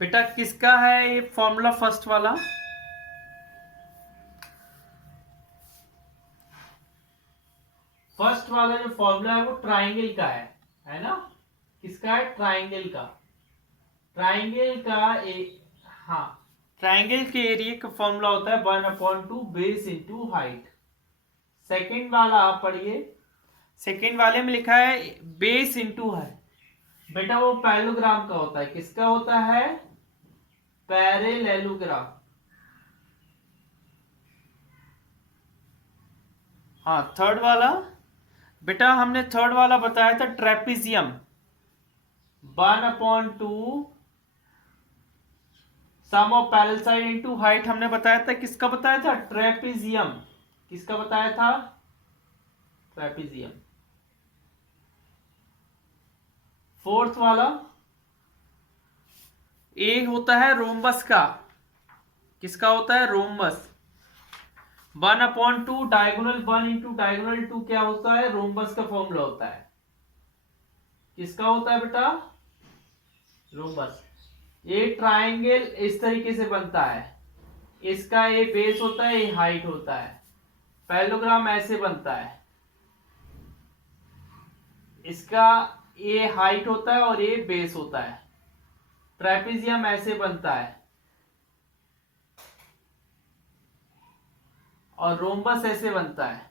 बेटा किसका है ये फॉर्मूला फर्स्ट वाला? फर्स्ट वाला जो फॉर्मूला है वो ट्राइंगल का है ना? किसका है? ट्राइंगल का। ट्राइंगल का हाँ, ट्राइंगल के एरिया का फॉर्मूला होता है 1/2 बेस इंटू हाइट। सेकेंड वाला आप पढ़िए। सेकेंड वाले में लिखा है बेस इंटू है। बेटा वो पैरेललोग्राम का होता है। किसका होता है? पैरेललोग्राम। हाँ, थर्ड वाला। बेटा हमने थर्ड वाला बताया था trapezium. 1/2 sum of parallel side into height हमने बताया था। किसका बताया था? ट्रेपिजियम। किसका बताया था? ट्रेपिजियम। फोर्थ वाला ए होता है रोम्बस का। किसका होता है? रोम्बस। 1/2 डायगोनल 1 इंटू डायगोनल 2 क्या होता है? रोम्बस का फॉर्मूला होता है। किसका होता है बेटा? रोम्बस। ये ट्राइंगल इस तरीके से बनता है। इसका ये बेस होता है, ये हाइट होता है। पैरेललोग्राम ऐसे बनता है। इसका ये हाइट होता है और ये बेस होता है। ट्रेपेजियम ऐसे बनता है और रोम्बस ऐसे बनता है।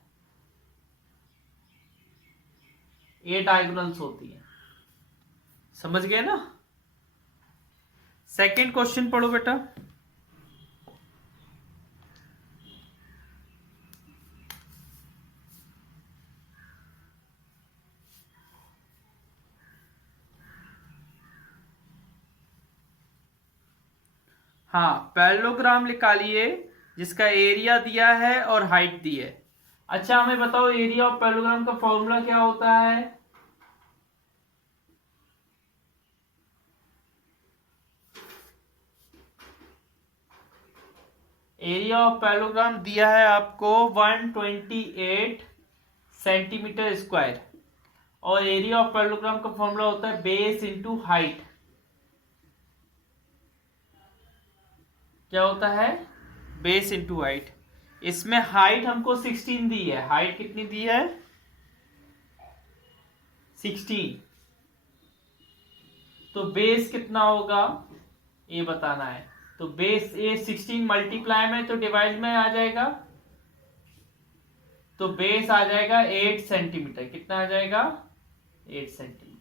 ये डायगोनल्स होती है। समझ गए ना? सेकंड क्वेश्चन पढ़ो बेटा। हाँ, पैरेललोग्राम निकालिए जिसका एरिया दिया है और हाइट दी है। अच्छा हमें बताओ एरिया ऑफ पैरेललोग्राम का फॉर्मूला क्या होता है? एरिया ऑफ पैरेललोग्राम दिया है आपको 128 सेंटीमीटर स्क्वायर। और एरिया ऑफ पैरेललोग्राम का फॉर्मूला होता है बेस इंटू हाइट। क्या होता है? Base into height. इसमें हाइट हमको 16 दी है। हाइट कितनी दी है? 16। तो बेस कितना होगा ये बताना है। तो बेस ये 16 मल्टीप्लाई में तो डिवाइड में आ जाएगा। तो बेस आ जाएगा 8 सेंटीमीटर। कितना आ जाएगा? 8 सेंटीमीटर।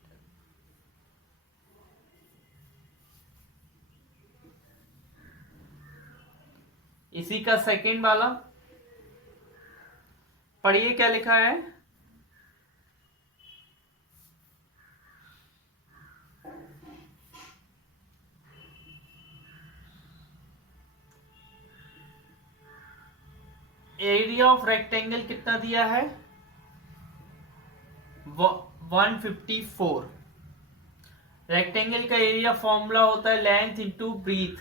इसी का सेकेंड वाला पढ़िए क्या लिखा है। एरिया ऑफ रेक्टेंगल कितना दिया है? 154। रेक्टेंगल का एरिया फॉर्मूला होता है लेंथ इंटू ब्रीथ।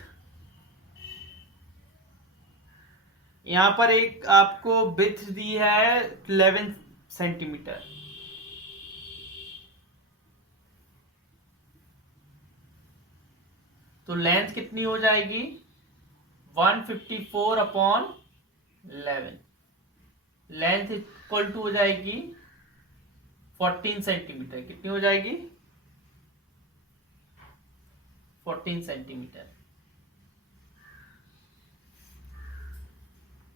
यहां पर एक आपको विड्थ दी है 11 सेंटीमीटर। तो लेंथ कितनी हो जाएगी? 154/11। लेंथ इक्वल टू हो जाएगी 14 सेंटीमीटर। कितनी हो जाएगी? 14 सेंटीमीटर।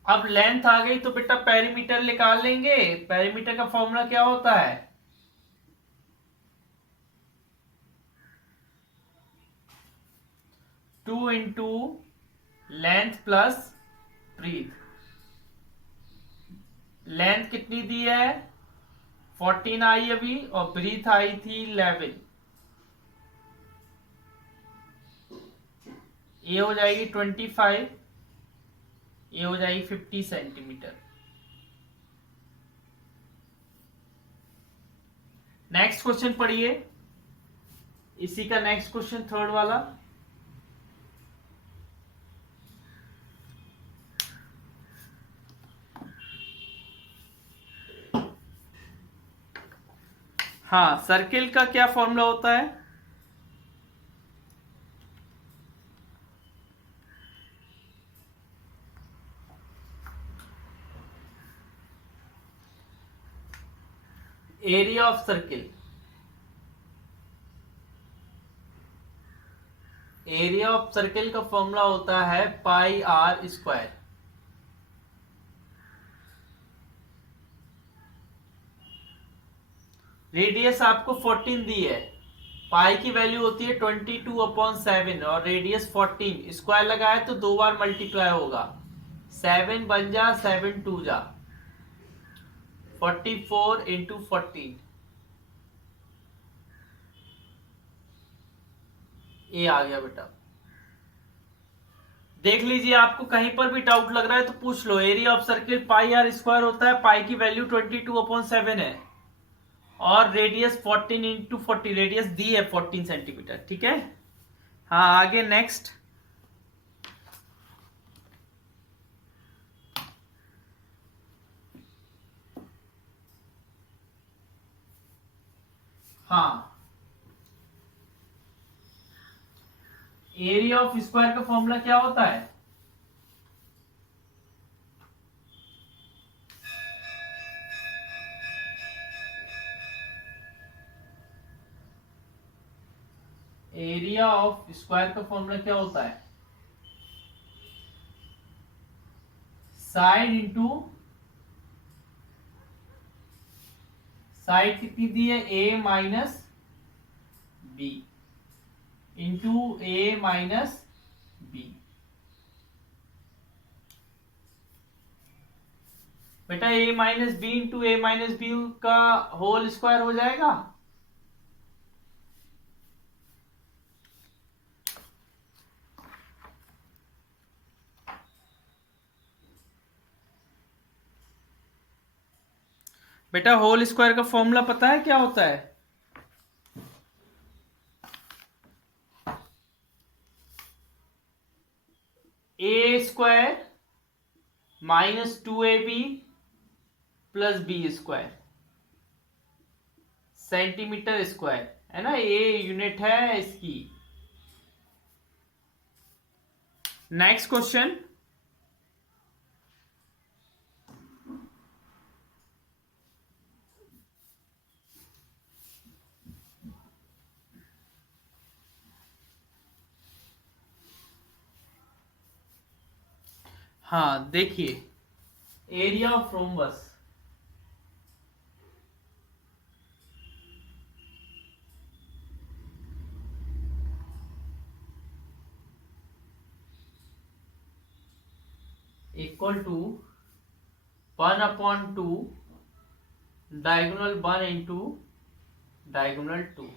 अब लेंथ आ गई तो बेटा पेरीमीटर निकाल लेंगे। पेरीमीटर का फॉर्मूला क्या होता है? Two into length plus breadth. Length कितनी दी है? 14 आई अभी और ब्रीथ आई थी 11। ये हो जाएगी 25। ये हो जाएगी 50 सेंटीमीटर। नेक्स्ट क्वेश्चन पढ़िए। इसी का नेक्स्ट क्वेश्चन थर्ड वाला। हाँ, सर्किल का क्या फॉर्मूला होता है? Area of circle, area of circle का फॉर्मूला होता है पाई आर स्क्वायर। रेडियस आपको 14 दी है, पाई की वैल्यू होती है 22/7 और रेडियस 14, स्क्वायर लगाए तो 2 बार मल्टीप्लाई होगा, 7 बन जा 7 2 जा 44 इंटू 14, ये आ गया बेटा। देख लीजिए, आपको कहीं पर भी डाउट लग रहा है तो पूछ लो। Area of circle pi r square होता है, पाई की वैल्यू 22/7 है और रेडियस 14 इंटू 40, रेडियस दी है 14 सेंटीमीटर, ठीक है। हाँ आगे नेक्स्ट। हाँ, एरिया ऑफ स्क्वायर का फॉर्मूला क्या होता है? एरिया ऑफ स्क्वायर का फॉर्मूला क्या होता है? साइड इंटू साइड कितनी दी है? ए माइनस बी इंटू ए माइनस बी। बेटा ए माइनस बी इंटू ए माइनस बी का होल स्क्वायर हो जाएगा। बेटा होल स्क्वायर का फॉर्मूला पता है क्या होता है? A square minus 2ab plus B square centimetre square, है ना, ए यूनिट है इसकी। Next question. हाँ देखिए, area of rhombus, equal to 1/2 diagonal 1 into diagonal 2।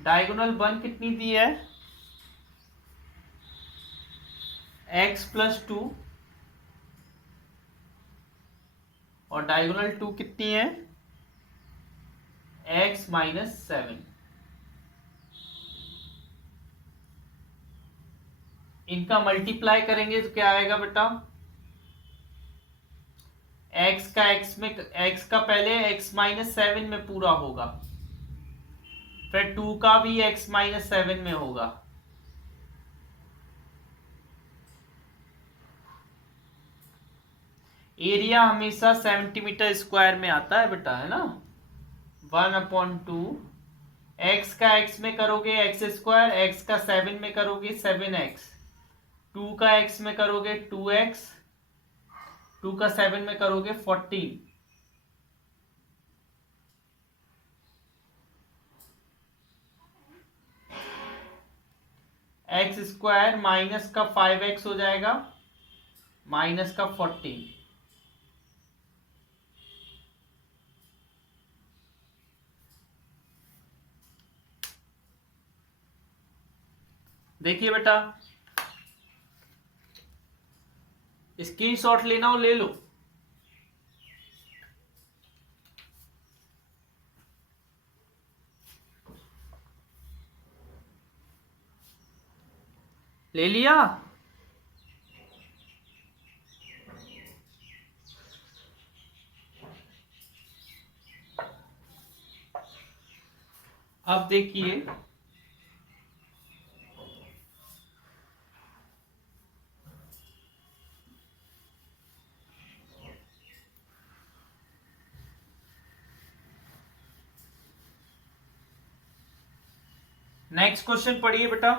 Diagonal 1 कितनी दी है? x प्लस 2 और डायगोनल 2 कितनी है? x minus 7। इनका मल्टीप्लाई करेंगे तो क्या आएगा बेटा? x का x में, x का पहले x माइनस 7 में पूरा होगा, फिर 2 का भी x माइनस 7 में होगा। एरिया हमेशा सेंटीमीटर स्क्वायर में आता है बेटा, है ना। 1/2 x का x में करोगे x स्क्वायर, x का 7 में करोगे 7x, 2 का x में करोगे 2x, 2 का 7 में करोगे 14। एक्स स्क्वायर माइनस का 5x हो जाएगा, माइनस का 14। देखिए बेटा, स्क्रीनशॉट लेना हो ले लो। ले लिया? अब देखिए, नेक्स्ट क्वेश्चन पढ़िए बेटा।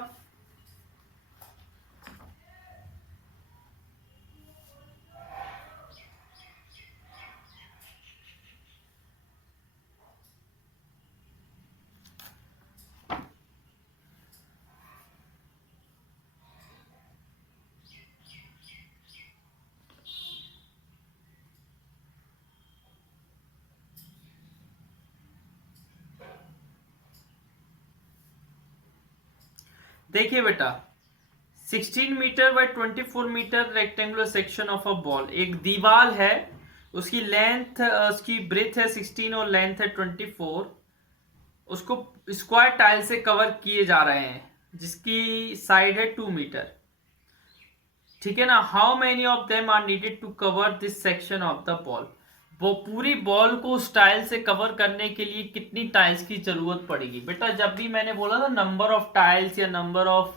देखिए बेटा, 16 metre by 24 metre rectangular section of a wall, एक दीवार है, उसकी लेंथ उसकी ब्रेथ है 16 और लेंथ है 24, उसको स्क्वायर टाइल से कवर किए जा रहे हैं जिसकी साइड है 2 मीटर। ठीक है ना। How many of them are needed to cover this section of the wall, वो पूरी बॉल को उस टाइल से कवर करने के लिए कितनी टाइल्स की जरूरत पड़ेगी। बेटा जब भी मैंने बोला था नंबर ऑफ टाइल्स या नंबर ऑफ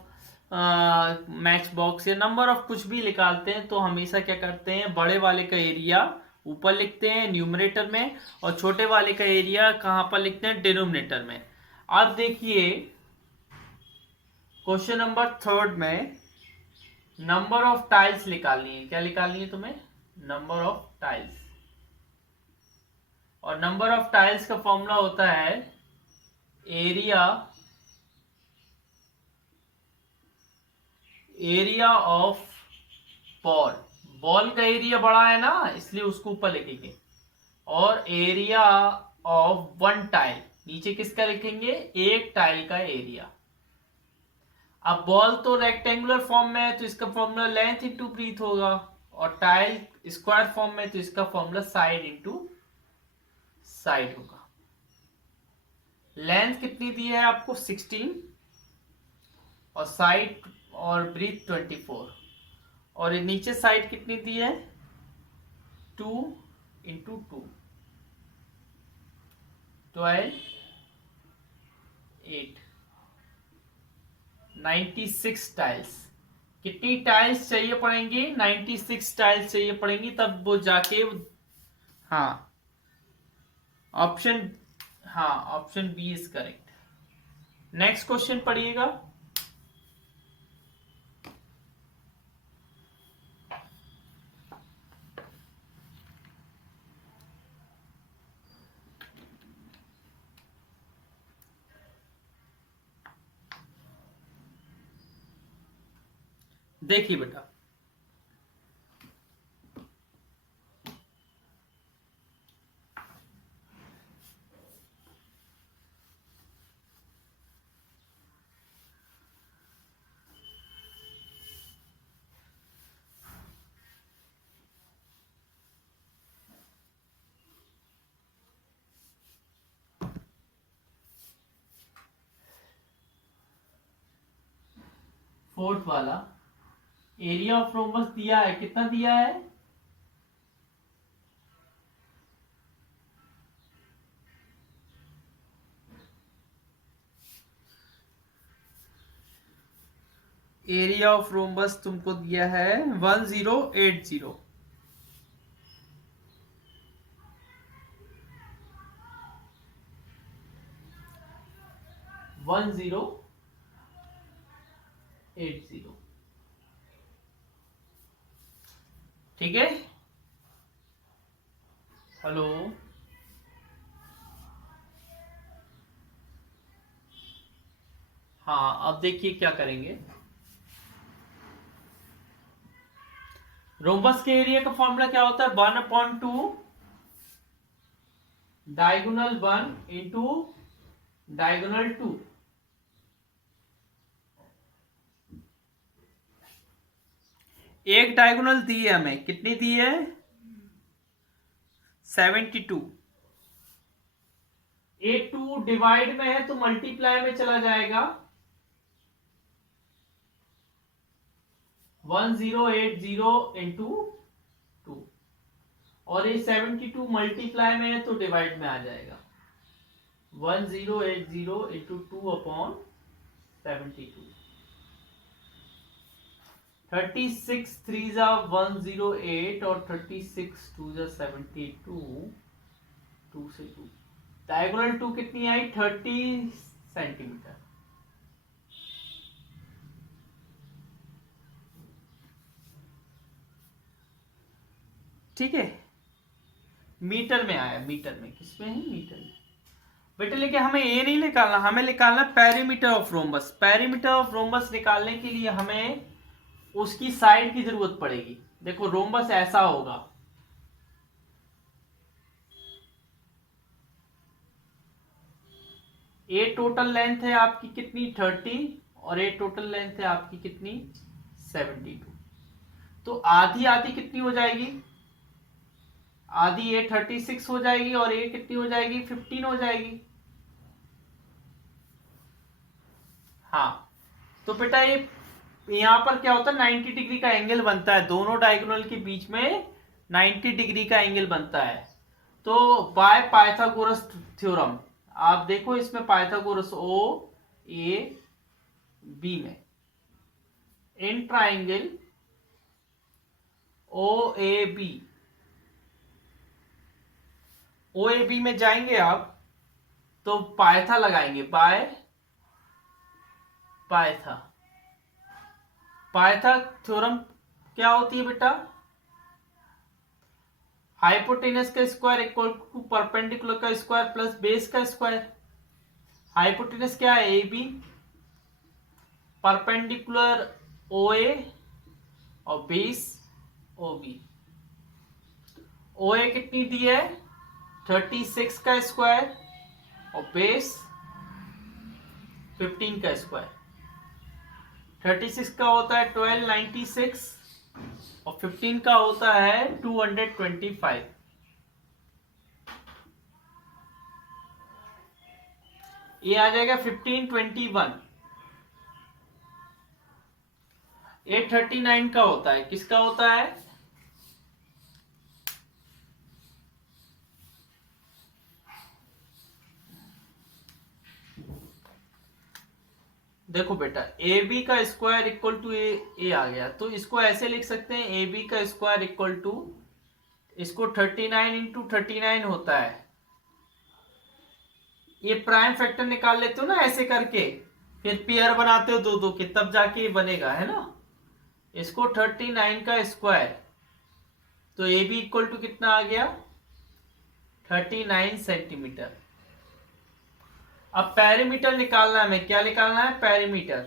मैच बॉक्स या नंबर ऑफ कुछ भी निकालते हैं तो हमेशा क्या करते हैं, बड़े वाले का एरिया ऊपर लिखते हैं न्यूमरेटर में और छोटे वाले का एरिया कहां पर लिखते हैं, डिनोमिनेटर में। अब देखिए क्वेश्चन नंबर 3 में नंबर ऑफ टाइल्स निकालनी है। क्या निकालनी है तुम्हें, नंबर ऑफ टाइल्स। और नंबर ऑफ टाइल्स का फॉर्मूला होता है एरिया ऑफ बॉल। बॉल का एरिया बड़ा है ना इसलिए उसको ऊपर लिखेंगे, और एरिया ऑफ वन टाइल नीचे किसका लिखेंगे, एक टाइल का एरिया। अब बॉल तो रेक्टेंगुलर फॉर्म में है तो इसका फॉर्मूला लेंथ इंटू ब्रीथ होगा, और टाइल स्क्वायर फॉर्म में तो इसका फॉर्मूला साइड इंटू साइड होगा। लेंथ कितनी दी है आपको 16 और साइड और ब्रीथ 24, और नीचे साइड कितनी दी है 2 इंटू 2 12 8 96 टाइल्स। कितनी टाइल्स चाहिए पड़ेंगी, 96 टाइल्स चाहिए पड़ेंगी तब वो जाके, हाँ ऑप्शन, हाँ option B is correct. Next question पढ़िएगा। देखिए बेटा, फोर्थ वाला एरिया ऑफ रोमबस दिया है, कितना दिया है, एरिया ऑफ रोमबस तुमको दिया है 1080। 1080, ठीक है। हेलो, हाँ अब देखिए क्या करेंगे। रोमबस के एरिया का फॉर्मूला क्या होता है, 1/2 डायगोनल 1 इंटू डायगोनल 2। एक डायगोनल दी है हमें, कितनी दी है 72। एक 2 डिवाइड में है तो मल्टीप्लाई में चला जाएगा, 1080 इंटू 2, और ये 72 मल्टीप्लाई में है तो डिवाइड में आ जाएगा, 1080 इंटू 2/72। 36 3 जा 108 और 36 2 जा 72, 2 से 2 डायगोनल 2 कितनी आई 30 सेंटीमीटर। ठीक है, मीटर में आया, मीटर में, किसमें है, मीटर में बेटे। लेकिन हमें ये नहीं निकालना, हमें निकालना perimeter of rhombus. Perimeter of rhombus निकालने के लिए हमें उसकी साइड की जरूरत पड़ेगी। देखो रोम्बस ऐसा होगा, ए टोटल लेंथ है आपकी कितनी 30, और ए टोटल लेंथ है आपकी कितनी 72। तो आधी आधी कितनी हो जाएगी, आधी ए 36 हो जाएगी और ए कितनी हो जाएगी 15 हो जाएगी। हाँ, तो बेटा ये यहां पर क्या होता है 90 डिग्री का एंगल बनता है, दोनों डायगोनल के बीच में 90 डिग्री का एंगल बनता है। तो बाय पाइथागोरस थ्योरम, आप देखो इसमें पाइथागोरस ओ ए बी में, in triangle O A B, O A B में जाएंगे आप तो पाइथा लगाएंगे, बाय पाइथा। पाइथा थ्योरम क्या होती है बेटा, हाइपोटेनस का स्क्वायर इक्वल टू परपेंडिकुलर का स्क्वायर प्लस बेस का स्क्वायर। हाइपोटेनस क्या है ए बी, परपेंडिकुलर ओ ए और बेस ओ बी। ओ ए कितनी दी है 36 का स्क्वायर और बेस 15 का स्क्वायर। 36 का होता है 1296 और 15 का होता है 225। ये आ जाएगा 1521। 839 का होता है, किसका होता है, देखो बेटा ए बी का स्क्वायर इक्वल टू ए आ गया, तो इसको ऐसे लिख सकते हैं ए बी का स्क्वायर इक्वल टू, इसको 39 इंटू 39 होता है। ये प्राइम फैक्टर निकाल लेते हो ना ऐसे करके, फिर पेयर बनाते हो दो दो के, तब जाके ये बनेगा, है ना। इसको 39 का स्क्वायर, तो ए बी इक्वल टू कितना आ गया 39 सेंटीमीटर। अब पेरीमीटर निकालना है, हमें क्या निकालना है, perimeter,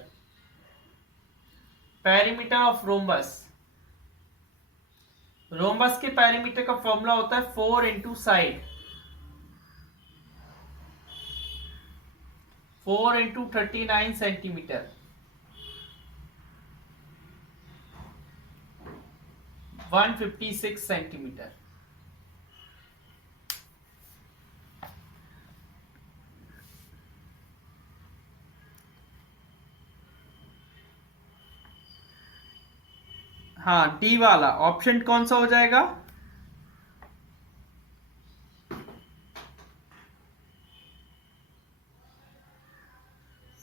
perimeter of rhombus. Rhombus के पेरीमीटर का फॉर्मूला होता है 4 into side, 4 into 39 centimetre, 156 centimetre. हाँ, डी वाला ऑप्शन कौन सा हो जाएगा,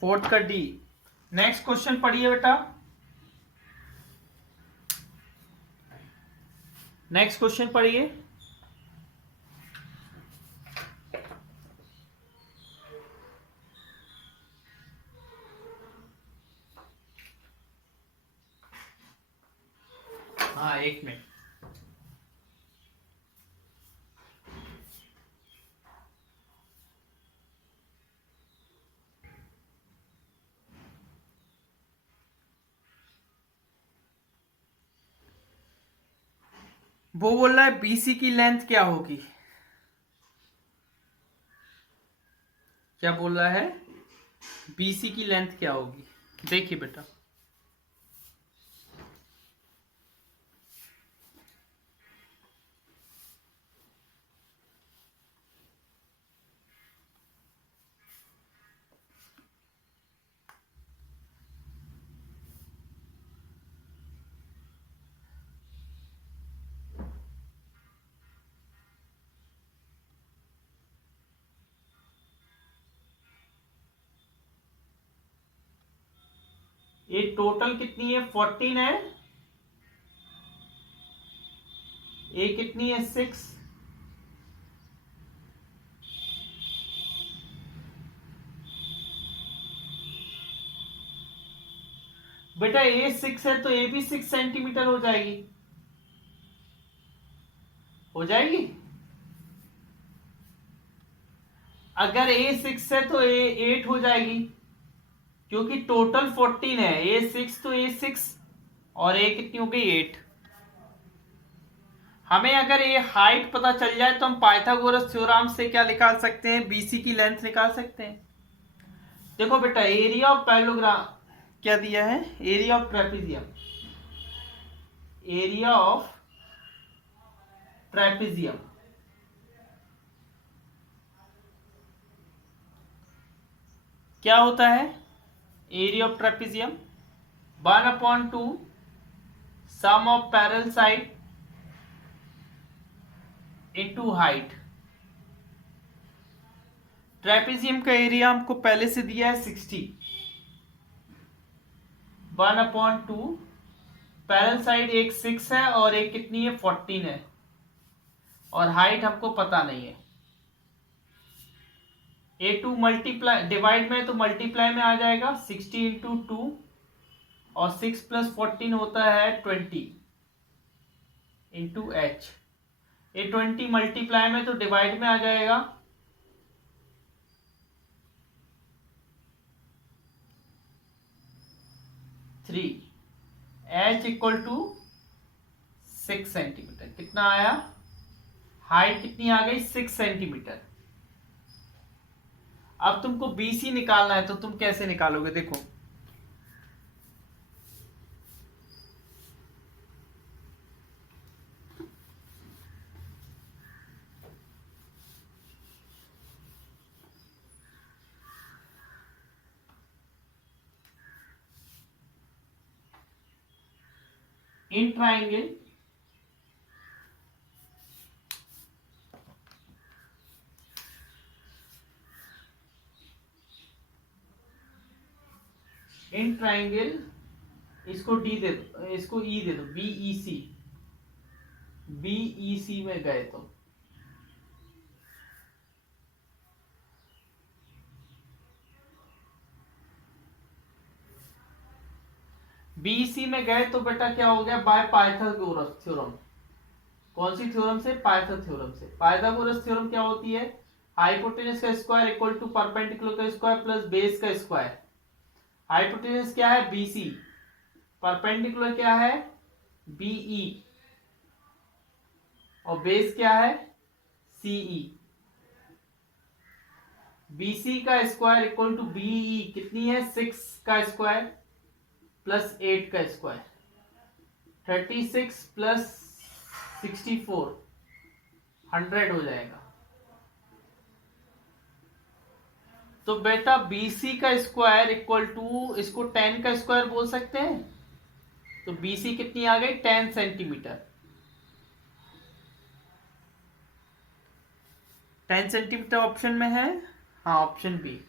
फोर्थ का डी। नेक्स्ट क्वेश्चन पढ़िए बेटा, नेक्स्ट क्वेश्चन पढ़िए। हाँ, एक मिनट, वो बोल रहा है बीसी की लेंथ क्या होगी, क्या बोल रहा है, बीसी की लेंथ क्या होगी। देखिए बेटा, ये टोटल कितनी है 14 है, ये कितनी है 6, बेटा ए 6 है तो ए भी 6 सेंटीमीटर हो जाएगी। हो जाएगी। अगर ए 6 है तो ए 8 हो जाएगी, क्योंकि टोटल 14 है। ए 6 तो ए 6 और ए कितनी हो गई 8। हमें अगर ये हाइट पता चल जाए तो हम पाइथागोरस थ्योरम से क्या निकाल सकते हैं, बीसी की लेंथ निकाल सकते हैं। देखो बेटा, एरिया ऑफ पैरेललोग्राम क्या दिया है, area of trapezium, area of trapezium क्या होता है, area of trapezium 1/2 sum of parallel side into height. Trapezium का एरिया हमको पहले से दिया है 60, 1/2 पैरेलल साइड एक 6 है और एक कितनी है 14 है, और हाइट हमको पता नहीं है। A2 मल्टीप्लाई डिवाइड में तो मल्टीप्लाई में आ जाएगा 60 इंटू 2 और 6 प्लस 14 होता है 20 इंटू एच। ये 20 मल्टीप्लाई में तो डिवाइड में आ जाएगा 3। H equal to 6 centimetre. कितना आया, हाइट कितनी आ गई 6 सेंटीमीटर। अब तुमको बीसी निकालना है तो तुम कैसे निकालोगे, देखो इन ट्राइंगल इसको डी दे दो, इसको ई दे दो, बीईसी, बीईसी में गए तो बीईसी में गए तो बेटा क्या हो गया, बाय पाइथागोरस थ्योरम। कौन सी थ्योरम से, पाइथागोरस थ्योरम से। पाइथागोरस थ्योरम क्या होती है, हाइपोटेनस का स्क्वायर इक्वल टू परपेंडिकुलर का स्क्वायर प्लस बेस का स्क्वायर। हाइपोटेनस क्या है बीसी, परपेंडिकुलर क्या है बीई, और बेस क्या है सीई। बीसी का स्क्वायर इक्वल टू बीई कितनी है 6 का स्क्वायर प्लस 8 का स्क्वायर, 36 प्लस 64 100 हो जाएगा। तो बेटा बीसी का स्क्वायर इक्वल टू, इसको 10 का स्क्वायर बोल सकते हैं, तो बीसी कितनी आ गई 10 सेंटीमीटर। 10 सेंटीमीटर ऑप्शन में है, हाँ ऑप्शन बी।